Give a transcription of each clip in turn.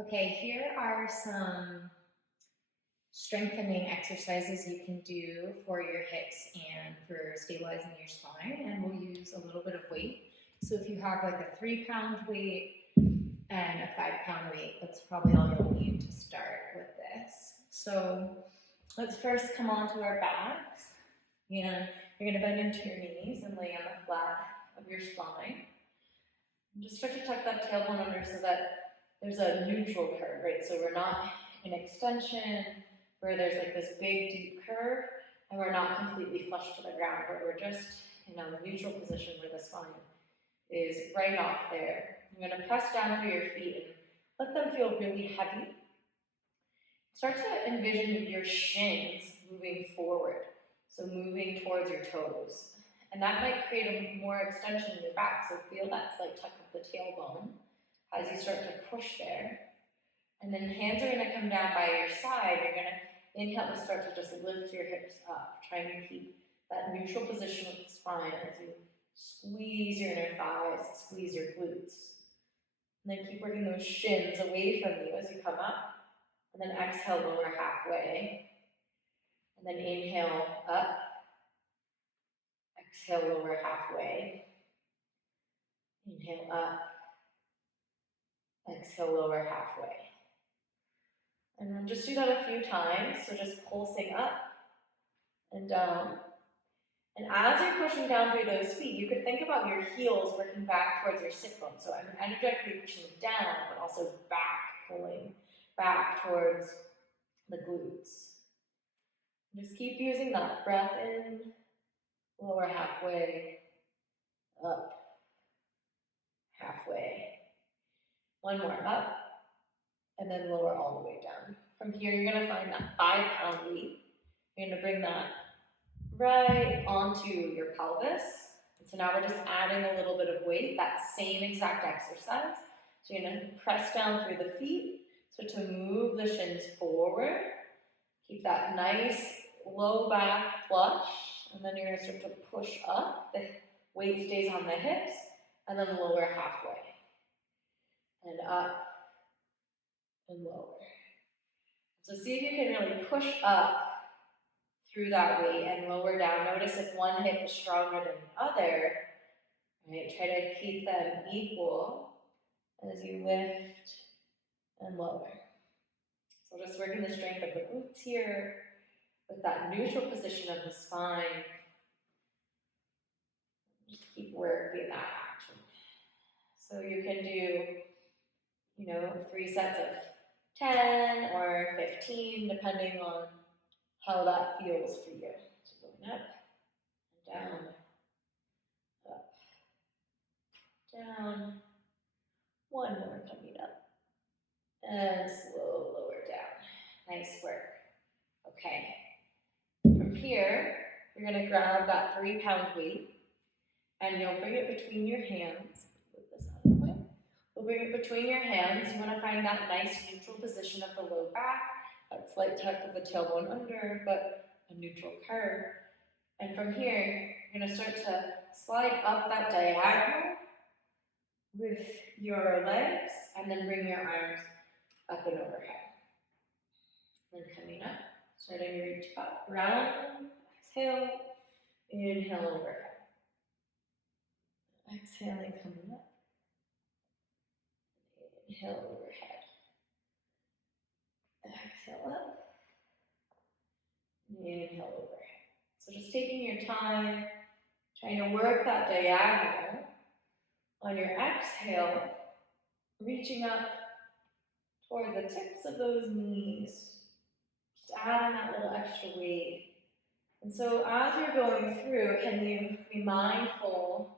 Okay, here are some strengthening exercises you can do for your hips and for stabilizing your spine, and we'll use a little bit of weight. So if you have like a 3 pound weight and a 5 pound weight, that's probably all you'll need to start with this. So let's first come onto our backs, and you're gonna bend into your knees and lay on the flat of your spine. And just start to tuck that tailbone under so that there's a neutral curve, right? So we're not in extension where there's like this big deep curve, and we're not completely flush to the ground, but we're just in a neutral position where the spine is right off there. You're gonna press down through your feet and let them feel really heavy. Start to envision your shins moving forward, so moving towards your toes. And that might create a more extension in your back, so feel that slight tuck of the tailbone as you start to push there. And then hands are gonna come down by your side. You're gonna inhale to start to just lift your hips up, trying to keep that neutral position with the spine as you squeeze your inner thighs, squeeze your glutes. And then keep working those shins away from you as you come up. And then exhale, lower halfway. And then inhale up. Exhale, lower halfway. Inhale up. Exhale, lower halfway. And then just do that a few times. So just pulsing up and down. And as you're pushing down through those feet, you could think about your heels working back towards your sit bone. So I'm energetically pushing down, but also back, pulling back towards the glutes. Just keep using that. Breath in, lower halfway, up, halfway. One more, up, and then lower all the way down. From here, you're gonna find that 5 pound weight. You're gonna bring that right onto your pelvis. And so now we're just adding a little bit of weight, that same exact exercise. So you're gonna press down through the feet, so to move the shins forward. Keep that nice low back flush, and then you're gonna start to push up. The weight stays on the hips, and then lower halfway. And up, and lower. So see if you can really push up through that weight and lower down. Notice if one hip is stronger than the other. Right? Try to keep them equal as you lift and lower. So just working the strength of the glutes here with that neutral position of the spine. Just keep working that action. So you can do, 3 sets of 10 or 15, depending on how that feels for you. So going up and down, up, down. One more coming up. And slow lower down. Nice work. Okay. From here, you're going to grab that 3 pound weight and you'll bring it between your hands. Put this out of the way. We'll bring it between your hands. You want to find that nice neutral position of the low back, that slight tuck of the tailbone under, but a neutral curve. And from here, you're going to start to slide up that diagonal with your legs, and then bring your arms up and overhead. Then coming up, starting to reach up, round, exhale, inhale overhead. Exhaling, coming up, inhale overhead. Exhale up, inhale overhead. So just taking your time, trying to work that diagonal. On your exhale, reaching up toward the tips of those knees, just adding that little extra weight. And so as you're going through, can you be mindful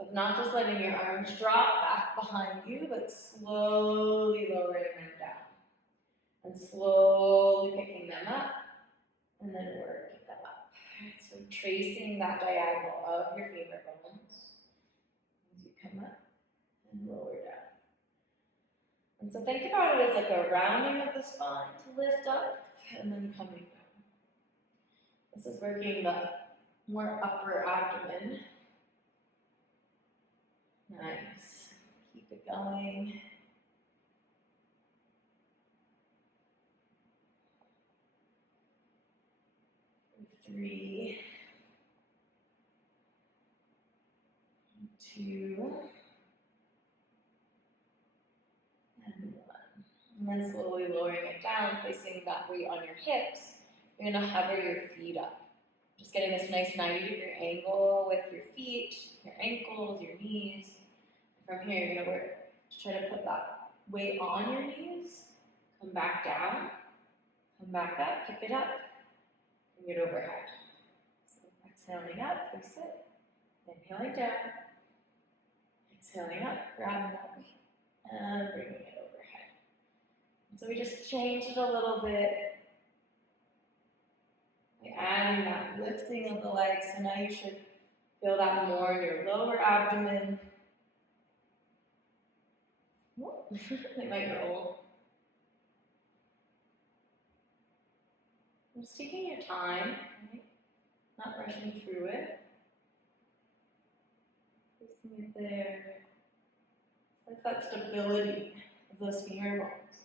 of not just letting your arms drop back behind you, but slowly lowering them down. And slowly picking them up, and then working them up. So tracing that diagonal of your femur bones as you come up and lower down. And so think about it as like a rounding of the spine to lift up and then coming down. This is working the more upper abdomen. Nice. Keep it going. 3, 2, and 1. And then slowly lowering it down, placing that weight on your hips. You're gonna hover your feet up. Just getting this nice 90-degree angle with your feet, your ankles, your knees. From here, you're gonna work to try to put that weight on your knees. Come back down, come back up, pick it up, bring it overhead. So exhaling up, place it, inhaling down, exhaling up, grabbing that weight, and bringing it overhead. And so we just changed it a little bit. We're adding that lifting of the legs, so now you should feel that more in your lower abdomen. They might roll. Just taking your time, right? Not rushing through it. Placing it there. Like that stability of those femur bones.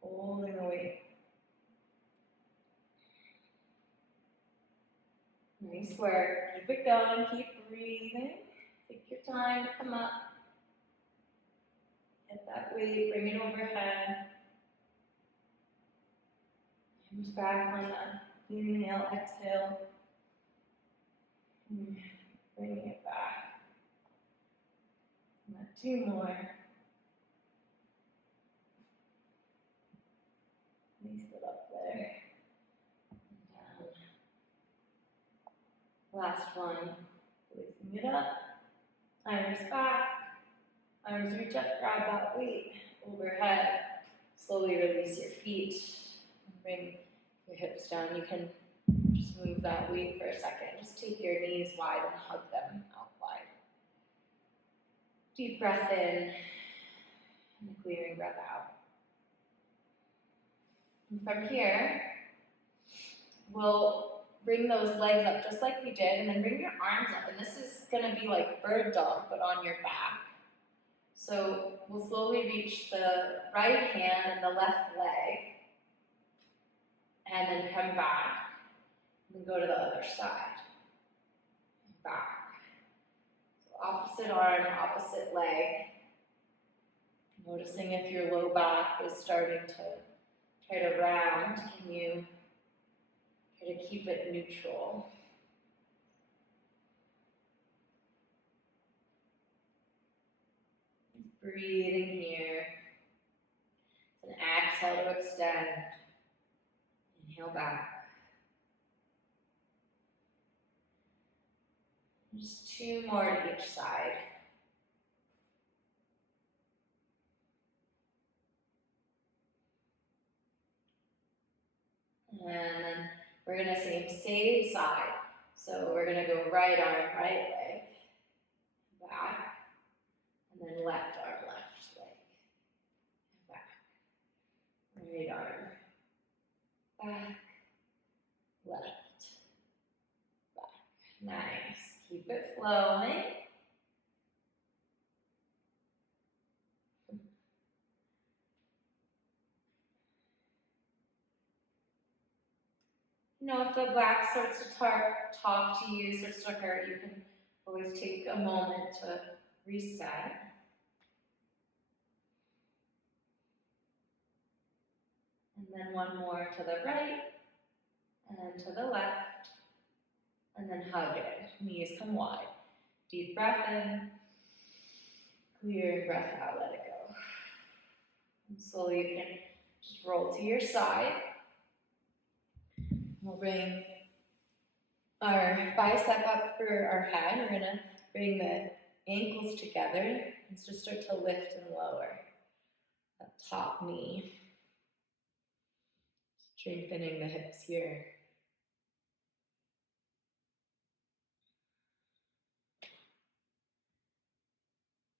Holding the weight. Nice work. Keep it going. Keep breathing. Take your time to come up. Get that weight. Bring it overhead. Hands back on that inhale, exhale. Bringing it back. And 2 more. Place it up there. And down. Last one. Lifting it up. Arms back. Arms reach up, grab that weight overhead. Slowly release your feet. Bring your hips down. You can just move that weight for a second. Just take your knees wide and hug them out wide. Deep breath in and a clearing breath out. And from here, we'll bring those legs up just like we did, and then bring your arms up. And this is going to be like bird dog, but on your back. So we'll slowly reach the right hand and the left leg, and then come back, and go to the other side, back. So opposite arm, opposite leg. Noticing if your low back is starting to try to round, can you try to keep it neutral? Breathing here. And exhale to extend. Inhale back. Just 2 more to each side. And then we're going to same side. So we're going to go right arm, right leg, back, and then left arm, left leg, back. Right arm, back, left, back. Nice. Keep it flowing. You know, if the back starts to talk to you, starts to hurt, you can always take a moment to reset. And then 1 more to the right, and to the left, and then hug it. Knees come wide. Deep breath in, clear breath out, let it go. And slowly you can just roll to your side. We'll bring our bicep up for our head. We're gonna bring the ankles together and just start to lift and lower that top knee. Strengthening the hips here.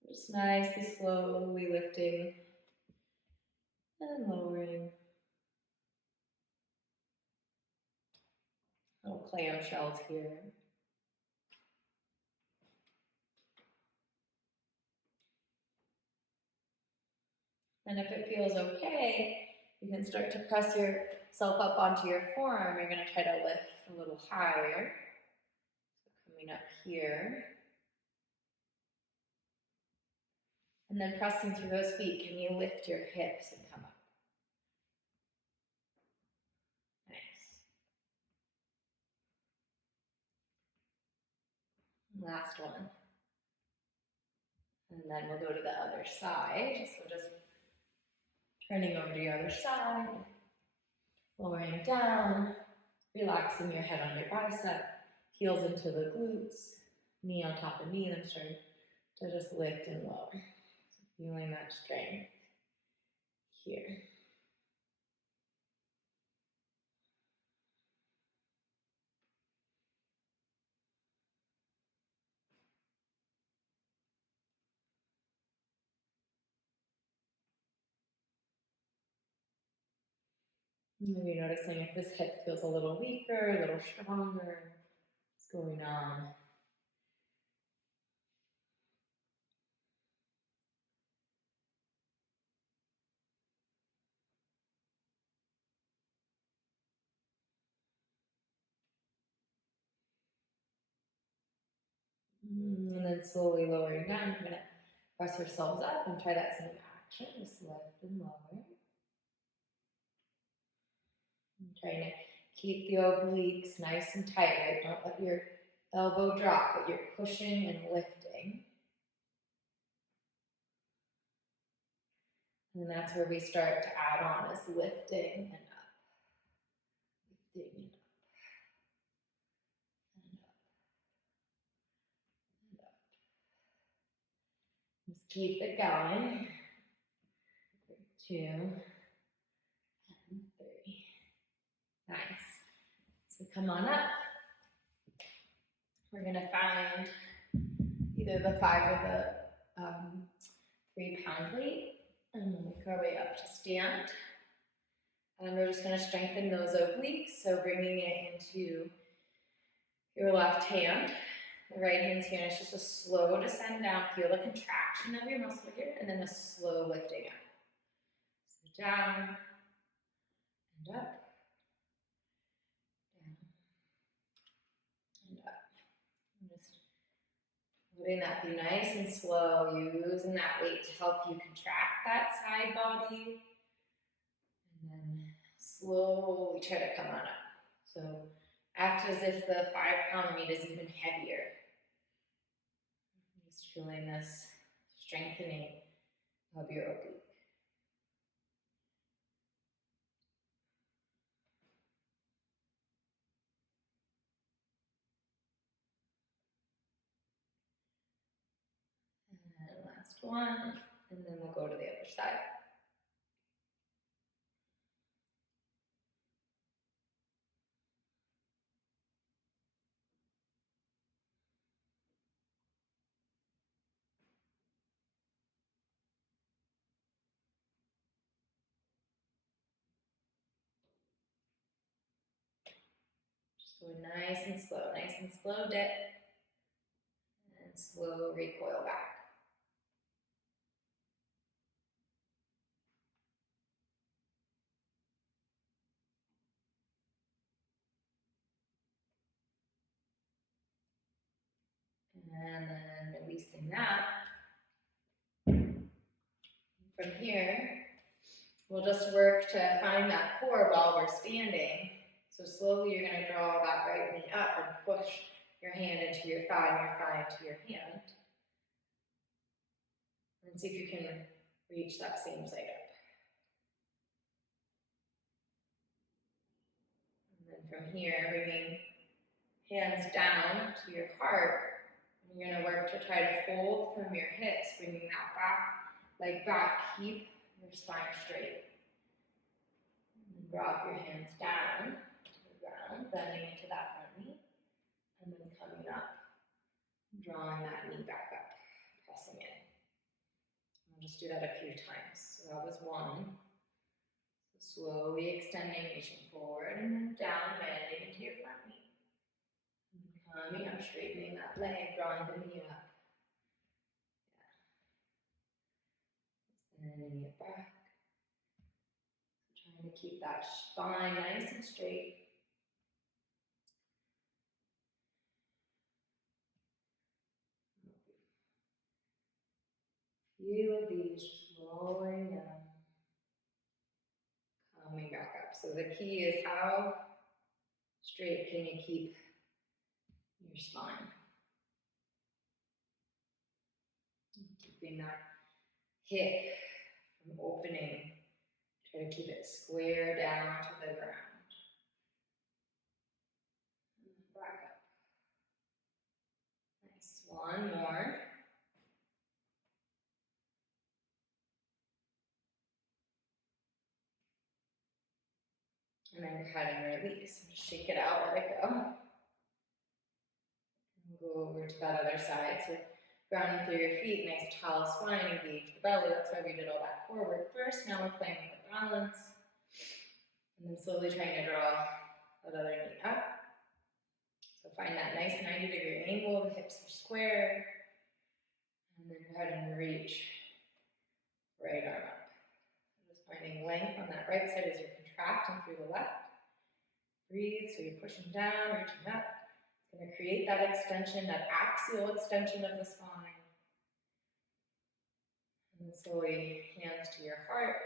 Just nicely, slowly lifting and lowering. Little clamshells here. And if it feels okay, You can start to press yourself up onto your forearm. You're going to try to lift a little higher. So coming up here. And then pressing through those feet, can you lift your hips and come up? Nice. Last one. And then we'll go to the other side. So just turning over to the other side, lowering down, relaxing your head on your bicep, heels into the glutes, knee on top of knee. I'm starting to just lift and lower. So feeling that strength here. Maybe noticing if this hip feels a little weaker, a little stronger. What's going on? And then slowly lowering down. You're going to press yourselves up and try that same action. Just lift and lower. And trying to keep the obliques nice and tight, right? Don't let your elbow drop, but you're pushing and lifting. And that's where we start to add on is lifting and up. Lifting and up. And up. And up. Just keep it going. 2 and 3. Nice. So come on up. We're gonna find either the 5 or the 3-pound weight, and we'll make our way up to stand. And we're just gonna strengthen those obliques, so bringing it into your left hand. The right hand's here, and it's just a slow descend down. Feel the contraction of your muscle here, and then a slow lifting up. So down, and up, down, and up. And just letting that be nice and slow, using that weight to help you contract that side body. And then slowly try to come on up. So act as if the 5-pound meat is even heavier. Just feeling this strengthening of your oblique. And last one, and then we'll go to the other side. Just go nice and slow dip, and slow recoil back. And then releasing that. From here, we'll just work to find that core while we're standing. So slowly you're going to draw that right knee up and push your hand into your thigh and your thigh into your hand. And see if you can reach that same side up. And then from here, bringing hands down to your heart. And you're going to work to try to fold from your hips, bringing that back, leg back, keep your spine straight. And drop your hands down to the ground, bending into that front knee. And then coming up, drawing that knee back up, pressing in. I'll just do that a few times. So that was 1. So slowly extending, reaching forward, and then down, bending into your front knee. And coming up, straightening that leg, drawing the knee up. Yeah. Sending it back. Trying to keep that spine nice and straight. Feel these rolling down, coming back up. So the key is how straight can you keep your spine? Keeping that hip from opening. Try to keep it square down to the ground. Back up. Nice. One more. And then cut and release. Shake it out, let it go. And go over to that other side. So grounding through your feet, nice tall spine, engage the belly. That's why we did all that core work first. Now we're playing with the balance. And then slowly trying to draw that other knee up. So find that nice 90-degree angle, the hips are square. And then go ahead and reach right arm up. Just finding length on that right side as you're contracting through the left. Breathe, so you're pushing down, reaching up. It's going to create that extension, that axial extension of the spine. And then slowly, hands to your heart.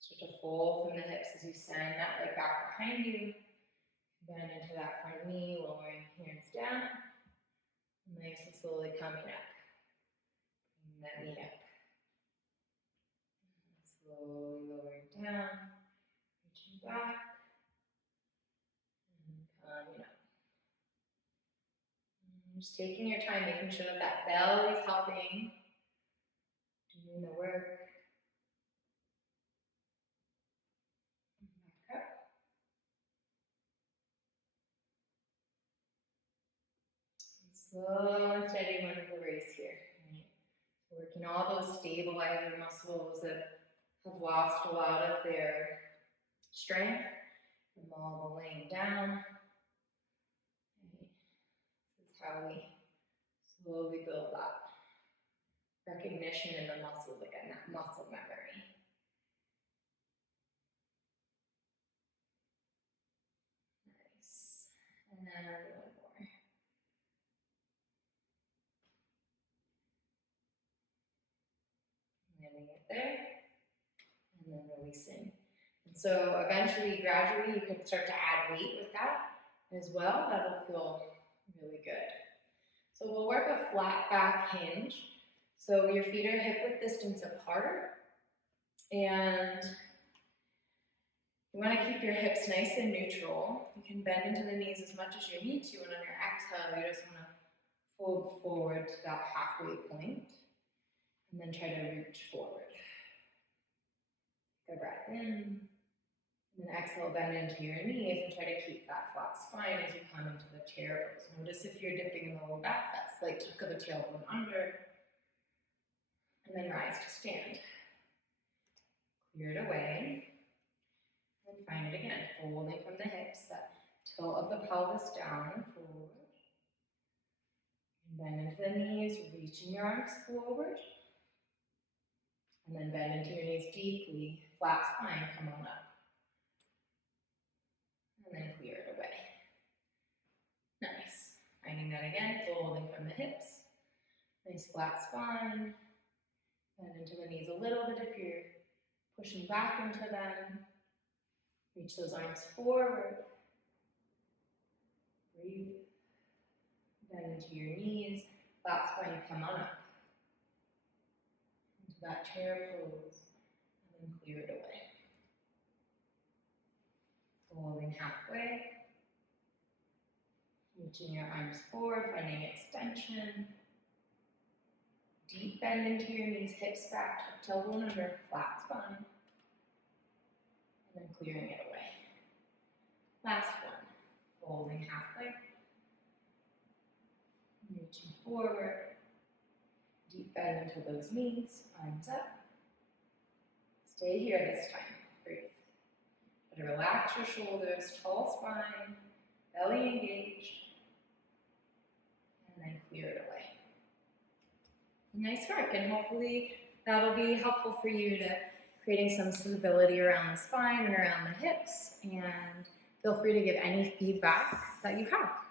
Start to fold from the hips as you send that leg back behind you. Bend into that front knee, lowering hands down. Nice and slowly coming up. Bring that knee up. And slowly lowering down, reaching back. And coming up. And just taking your time, making sure that that belly is helping. Doing the work. Back up. And slow and steady run of the race here. Right? Working all those stabilizer muscles that have lost a lot of their strength. From all the laying down. Right? This is how we slowly build up recognition in the muscles again, that muscle memory. Nice. And one more. Landing it there. And then releasing. And so eventually, gradually, you could start to add weight with that as well. That'll feel really good. So we'll work a flat back hinge. So your feet are hip width distance apart. And you want to keep your hips nice and neutral. You can bend into the knees as much as you need to, and on your exhale, you just want to fold forward to that halfway point, and then try to reach forward. Take a breath in, and then exhale, bend into your knees, and try to keep that flat spine as you come into the chair pose. Notice if you're dipping in the low back, that slight tuck of the tailbone under, and then rise to stand. Clear it away. And find it again, folding from the hips, that tilt of the pelvis down and forward. And bend into the knees, reaching your arms forward. And then bend into your knees deeply, flat spine, come on up. And then clear it away. Nice. Finding that again, folding from the hips. Nice flat spine. Bend into the knees a little bit if you're pushing back into them. Reach those arms forward. Breathe. Bend into your knees. Flat spine, come on up. Into that chair pose. And then clear it away. Folding halfway. Reaching your arms forward, finding extension. Deep bend into your knees, hips back, tuck tailbone under, flat spine. And then clearing it away. Last one. Folding halfway. Reaching forward. Deep bend into those knees, arms up. Stay here this time. Breathe. Try to relax your shoulders, tall spine, belly engaged. And then clear it away. Nice work, and hopefully that'll be helpful for you to creating some stability around the spine and around the hips, and feel free to give any feedback that you have.